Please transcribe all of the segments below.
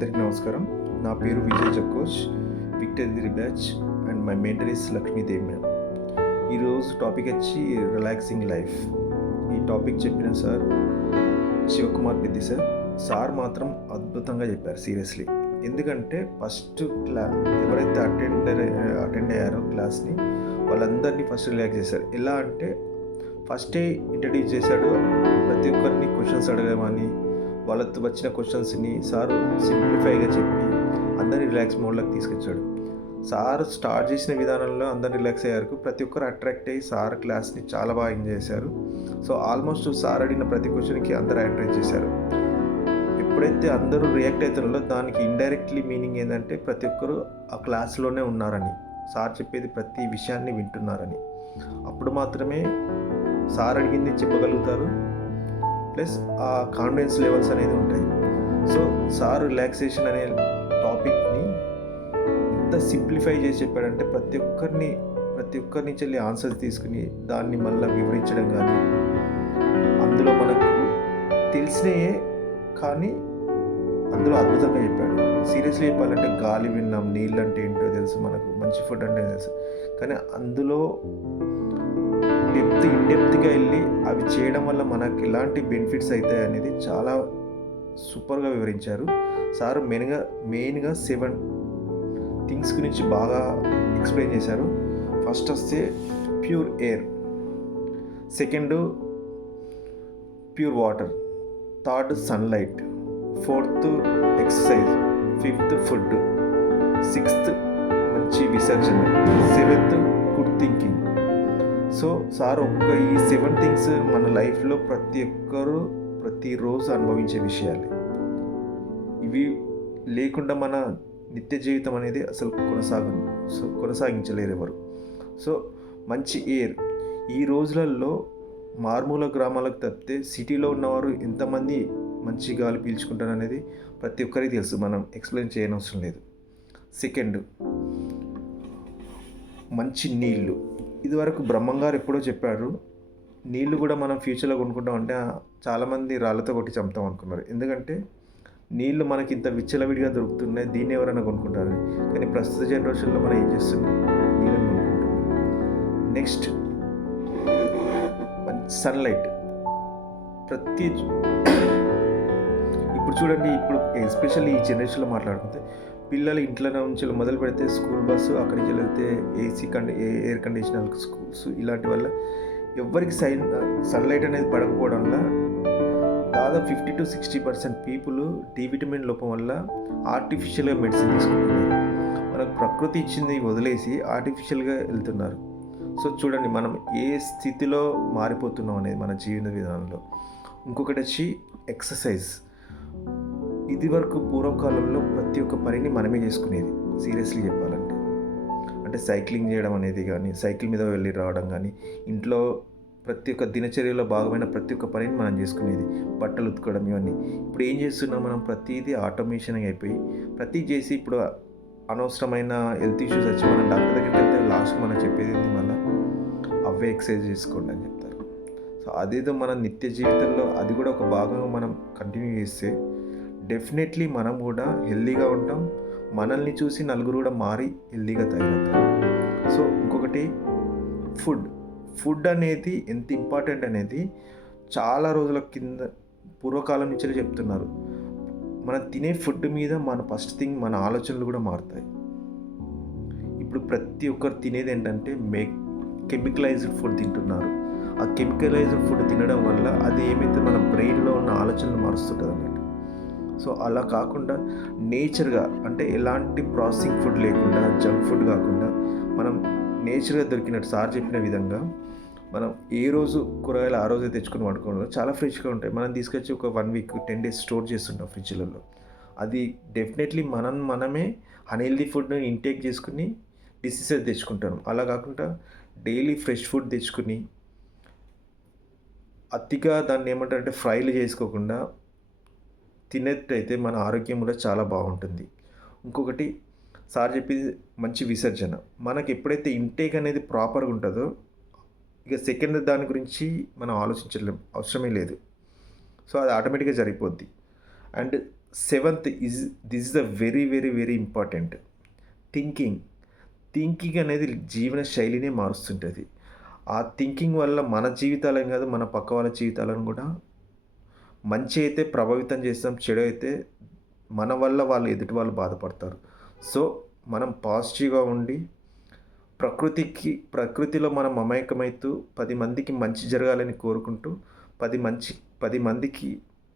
అందరికీ నమస్కారం. నా పేరు Vijay Jakkoj, victory batch, and my mentor is Lakshmidevi ma'am. ఈరోజు టాపిక్ వచ్చి రిలాక్సింగ్ లైఫ్. ఈ టాపిక్ చెప్పిన సార్ శివకుమార్ పెద్ది సార్ మాత్రం అద్భుతంగా చెప్పారు సీరియస్లీ. ఎందుకంటే ఫస్ట్ ఎవరైతే అటెండ్ అయ్యారో క్లాస్ని వాళ్ళందరినీ ఫస్ట్ రిలాక్స్ చేశారు. ఎలా అంటే ఫస్టే ఇంట్రడ్యూస్ చేశాడు, ప్రతి ఒక్కరిని క్వశ్చన్స్ అడగమని, వాళ్ళతో వచ్చిన క్వశ్చన్స్ని సారు సింప్లిఫైగా చెప్పి అందరినీ రిలాక్స్ మోడ్లోకి తీసుకొచ్చాడు. సార్ స్టార్ట్ చేసిన విధానంలో అందరు రిలాక్స్ అయ్యారు. ప్రతి ఒక్కరు అట్రాక్ట్ అయ్యి సార్ క్లాస్ని చాలా బాగా ఎంజాయ్ చేశారు. సో ఆల్మోస్ట్ సార్ అడిగిన ప్రతి క్వశ్చన్కి అందరూ ఎంకరేజ్ చేశారు. ఎప్పుడైతే అందరూ రియాక్ట్ అవుతున్నారో దానికి ఇండైరెక్ట్లీ మీనింగ్ ఏంటంటే ప్రతి ఒక్కరు ఆ క్లాస్లోనే ఉన్నారని, సార్ చెప్పేది ప్రతి విషయాన్ని వింటున్నారని. అప్పుడు మాత్రమే సార్ అడిగింది చెప్పగలుగుతారు, ప్లస్ ఆ కాన్ఫిడెన్స్ లెవెల్స్ అనేది ఉంటాయి. సో సార్ రిలాక్సేషన్ అనే టాపిక్ని ఎంత సింప్లిఫై చేసి చెప్పాడంటే ప్రతి ఒక్కరి నుంచి వెళ్ళి ఆన్సర్స్ తీసుకుని దాన్ని మళ్ళీ వివరించడం కానీ, అందులో మనకు తెలిసినయే కానీ అందులో అద్భుతంగా చెప్పాడు. సీరియస్లీ చెప్పాలంటే గాలి విన్నాం, నీళ్ళు అంటే ఏంటో తెలుసు, మనకు మంచి ఫుడ్ అంటే తెలుసు, కానీ అందులో ఇన్డెప్త్గా వెళ్ళి అవి చేయడం వల్ల మనకు ఎలాంటి బెనిఫిట్స్ అవుతాయి అనేది చాలా సూపర్గా వివరించారు సార్. మెయిన్గా 7 థింగ్స్ గురించి బాగా ఎక్స్ప్లెయిన్ చేశారు. ఫస్ట్ వస్తే pure air, second pure water, third sunlight, fourth exercise, fifth food, sixth మంచి విసర్జన, seventh good thinking. So sir ఈ 7 థింగ్స్ మన లైఫ్లో ప్రతి ఒక్కరూ ప్రతిరోజు అనుభవించే విషయాలు. ఇవి లేకుండా మన నిత్య జీవితం అనేది అసలు కొనసాగించలేరు ఎవరు. సో మంచి ఎయిర్, ఈ రోజులలో మారుమూల గ్రామాలకు తప్పితే సిటీలో ఉన్నవారు ఎంతమంది మంచి గాలి పీల్చుకుంటారు అనేది ప్రతి ఒక్కరికి తెలుసు, మనం ఎక్స్ప్లెయిన్ చేయనవసరం లేదు. సెకండ్ మంచి నీళ్ళు. ఇదివరకు బ్రహ్మంగారు ఎప్పుడో చెప్పారు, నీళ్ళు కూడా మనం ఫ్యూచర్లో కొనుక్కుంటామంటే చాలామంది రాళ్ళతో కొట్టి చంపుతాం అనుకున్నారు. ఎందుకంటే నీళ్ళు మనకి ఇంత విచ్చలవిడిగా దొరుకుతున్నాయి, దీన్ని ఎవరైనా కొనుక్కుంటారు. కానీ ప్రస్తుత జనరేషన్లో మనం ఏం చేస్తున్నాం, నీళ్ళని కొనుక్కుంటున్నాం. Next sunlight. ఇప్పుడు చూడండి, ఇప్పుడు ఎస్పెషల్లీ ఈ జనరేషన్లో మాట్లాడుకుంటే పిల్లలు ఇంట్లో నుంచి మొదలు పెడితే స్కూల్ బస్సు, అక్కడి నుంచి వెళ్తే ఎయిర్ కండిషనర్ స్కూల్స్, ఇలాంటి వల్ల ఎవరికి సన్లైట్ అనేది పడకపోవడం వల్ల దాదాపు 50 to 60% పీపుల్ డి విటమిన్ లోపం వల్ల ఆర్టిఫిషియల్గా మెడిసిన్ తీసుకుంటున్నారు. మనకు ప్రకృతి ఇచ్చింది వదిలేసి ఆర్టిఫిషియల్గా వెళ్తున్నారు. సో చూడండి మనం ఏ స్థితిలో మారిపోతున్నాం అనేది మన జీవన విధానంలో. ఇంకొకటి వచ్చి ఎక్సర్సైజ్. ఇది వరకు పూర్వకాలంలో ప్రతి ఒక్క పనిని మనమే చేసుకునేది. సీరియస్లీ చెప్పాలంటే అంటే సైక్లింగ్ చేయడం అనేది కానీ, సైకిల్ మీద వెళ్ళి రావడం కానీ, ఇంట్లో ప్రతి ఒక్క దినచర్యలో భాగమైన ప్రతి ఒక్క పనిని మనం చేసుకునేది, బట్టలు ఉతుకోవడం, ఇవన్నీ. ఇప్పుడు ఏం చేస్తున్నాం మనం, ప్రతిదీ ఆటోమేషన్ అయిపోయి ప్రతి చేసి ఇప్పుడు అనవసరమైన హెల్త్ ఇష్యూస్ వచ్చి మనం డాక్టర్ దగ్గరికి వెళ్తే లాస్ట్ మనం చెప్పేది ఏంటి, మళ్ళీ అవే ఎక్సర్సైజ్ చేసుకోండి అని చెప్తారు. సో అదేదో మన నిత్య జీవితంలో అది కూడా ఒక భాగంగా మనం కంటిన్యూ చేస్తే డెఫినెట్లీ మనం కూడా హెల్దీగా ఉంటాం, మనల్ని చూసి నలుగురు కూడా మారి హెల్దీగా తయారవుతారు. సో ఇంకొకటి ఫుడ్ అనేది ఎంత ఇంపార్టెంట్ అనేది చాలా రోజుల కింద పూర్వకాలం నుంచే చెప్తున్నారు. మనం తినే ఫుడ్ మీద ఫస్ట్ థింగ్ మన ఆలోచనలు కూడా మారుతాయి. ఇప్పుడు ప్రతి ఒక్కరు తినేది ఏంటంటే కెమికలైజ్డ్ ఫుడ్ తింటున్నారు. ఆ కెమికలైజ్డ్ ఫుడ్ తినడం వల్ల అది ఏమైతే మన బ్రెయిన్లో ఉన్న ఆలోచనలు మారుస్తుంటుంది అన్నట్టు. సో అలా కాకుండా నేచర్గా, అంటే ఎలాంటి ప్రాసెసింగ్ ఫుడ్ లేకుండా, జంక్ ఫుడ్ కాకుండా మనం నేచర్గా దొరికినట్టు సార్ చెప్పిన విధంగా మనం ఏ రోజు కూరగాయలు ఆ రోజే తెచ్చుకొని వాడుకోవడం చాలా ఫ్రెష్గా ఉంటాయి. మనం తీసుకొచ్చి ఒక 1 week 10 days స్టోర్ చేస్తుంటాం ఫ్రిడ్జ్లలో. అది డెఫినెట్లీ మనమే అన్హెల్దీ ఫుడ్ని ఇంటేక్ చేసుకుని డిసీజెస్ తెచ్చుకుంటాం. అలా కాకుండా డైలీ ఫ్రెష్ ఫుడ్ తెచ్చుకుని అతిగా దాన్ని ఏమంటారంటే ఫ్రైలు చేసుకోకుండా తినేటైతే మన ఆరోగ్యం కూడా చాలా బాగుంటుంది. ఇంకొకటి సార్ చెప్పింది మంచి విసర్జన. మనకి ఎప్పుడైతే ఇంటేక్ అనేది ప్రాపర్గా ఉంటుందో ఇక సెకండ్ దాని గురించి మనం ఆలోచించలేం, అవసరమే లేదు. సో అది ఆటోమేటిక్గా జరిగిపోద్ది. And seventh is this is the very very very important. Thinking. Thinking అనేది జీవన శైలినే మారుస్తుంటుంది. ఆ థింకింగ్ వల్ల మన జీవితాలే కాదు, మన పక్క వాళ్ళ జీవితాలను కూడా మంచి అయితే ప్రభావితం చేస్తాం, చెడు అయితే మన వల్ల వాళ్ళు ఎదుటి వాళ్ళు బాధపడతారు. సో, మనం పాజిటివ్‌గా ఉండి ప్రకృతిలో మనం మమేకమైతూ 10 మందికి మంచి జరగాలని కోరుకుంటూ 10 మందికి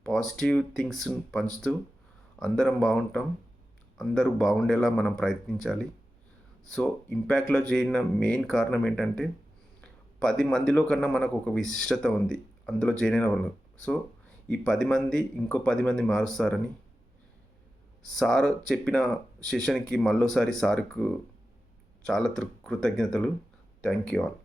పాజిటివ్ థింగ్స్‌ని పంచుతూ అందరం బావుంటాం. అందరూ బాగుండేలా మనం ప్రయత్నించాలి. సో, ఇంపాక్ట్‌లో చేరిన మెయిన్ కారణం ఏంటంటే 10 మందిలో కన్నా మనకు ఒక విశిష్టత ఉంది అందులో చేరిన వాళ్ళు. సో, ఈ 10 మంది ఇంకో 10 మంది మారుస్తారని సార్ చెప్పిన సెషన్‌కి మళ్ళోసారి సార్‌కు చాలా కృతజ్ఞతలు. Thank you all.